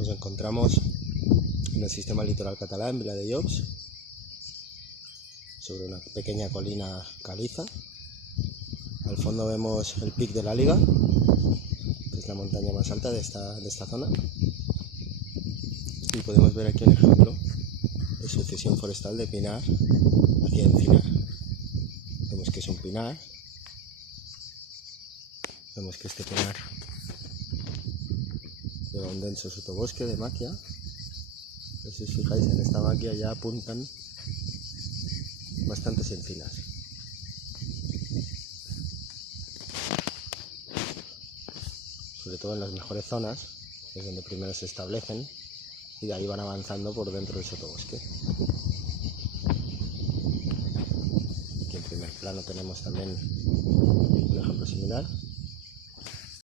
Nos encontramos en el sistema litoral catalán, en Viladejos, sobre una pequeña colina caliza. Al fondo vemos el Pic de l'Àliga, que es la montaña más alta de esta zona. Y podemos ver aquí un ejemplo de sucesión forestal de pinar hacia encinar. Vemos que es un pinar. Vemos que este pinar lleva un denso sotobosque de maquia. Pero si os fijáis, en esta maquia ya apuntan bastantes encinas. Sobre todo en las mejores zonas, es donde primero se establecen y de ahí van avanzando por dentro del sotobosque. Aquí en primer plano tenemos también un ejemplo similar.